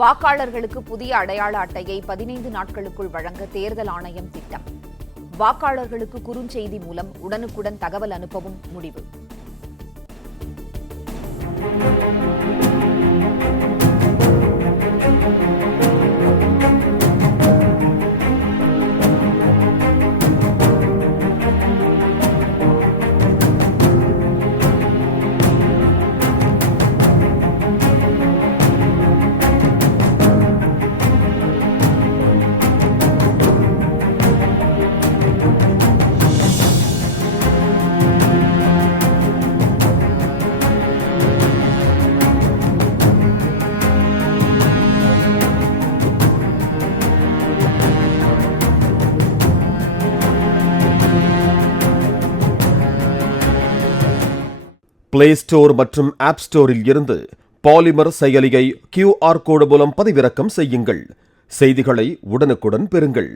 வாக்காளர்களுக்கு புதிய அடையாள அட்டையை 15 நாட்களுக்குள் வழங்க தேர்தல் ஆணையம் திட்டம். வாக்காளர்களுக்கு குறுஞ்செய்தி மூலம் உடனுக்குடன் தகவல் அனுப்பவும் முடிவு. பிளே ஸ்டோர் மற்றும் ஆப் ஸ்டோரில் இருந்து பாலிமர் செயலியை QR கோடு மூலம் பதிவிறக்கம் செய்யுங்கள். செய்திகளை உடனுக்குடன் பெறுங்கள்.